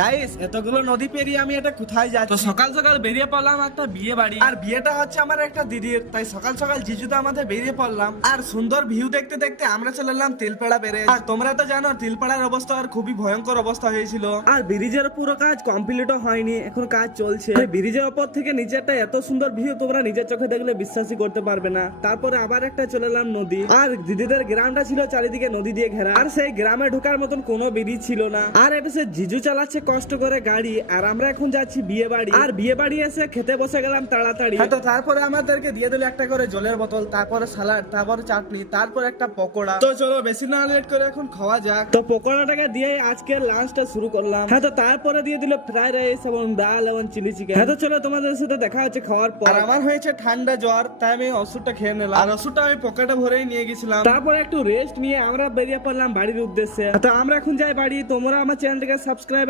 Guys এতগুলো নদী পেরিয়ে আমি এটা কোথায় যাচ্ছি? তো সকাল সকাল বেরিয়ে পড়লাম একটা বিয়ে বাড়ি। আর বিয়েটা হচ্ছে আমার একটা দিদির, তাই সকাল সকাল জিজুতে আমাদের বেরিয়ে পড়লাম। আর সুন্দর ভিউ দেখতে দেখতে আমরা চলে এলাম তিলপাড়া ব্যারেজ। আর তোমরা তো জানো তিলপাড়ার অবস্থা আর খুবই ভয়ঙ্কর অবস্থা হয়েছিল। আর ব্রিজের পুরো কাজ কমপ্লিটও হয়নি, এখন কাজ চলছে। ব্রিজের উপর থেকে নিচেরটা এত সুন্দর ভিউ তোমরা নিজের চোখে দেখলে বিশ্বাসই করতে পারবে না। তারপরে আবার একটা চলে এলাম নদী। আর দিদিদের গ্রামটা ছিল চারিদিকে নদী দিয়ে ঘেরা, আর সেই গ্রামে ঢোকার মতন কোনো ব্রিজ ছিল না। আর এটা সে জিজু চালাচ্ছে কষ্ট করে গাড়ি, আর আমরা এখন যাচ্ছি বিয়ে বাড়ি। আর বিয়ে বাড়ি এসে খেতে বসে গেলাম তাড়াতাড়ি। তো তারপরে আমাদেরকে দিয়ে দিল একটা করে জলের বোতল, তারপরে সালাড, তারপরে চাটনি, তারপর একটা পকোড়া। তো চলো বেশি না লেট করে এখন খাওয়া যাক। তো পকোড়াটাকে দিয়ে আজকের লাঞ্চটা শুরু করলাম। তো তারপরে দিয়ে দিল ফ্রাইড রাইস এবং ডাল এবং চিলি চিকেন। তো চলো তোমাদের সাথে দেখা হচ্ছে খাওয়ার পর। আর আমার হয়েছে ঠান্ডা জ্বর, তাই আমি ওষুধটা খেয়ে নিলাম। আর ওষুধটা আমি পকেটে ভরেই নিয়ে গেছিলাম। তারপরে একটু রেস্ট নিয়ে আমরা বেরিয়ে পড়লাম বাড়ির উদ্দেশ্যে। তো আমরা এখন যাই বাড়ি। তোমরা আমার চ্যানেলটাকে সাবস্ক্রাইব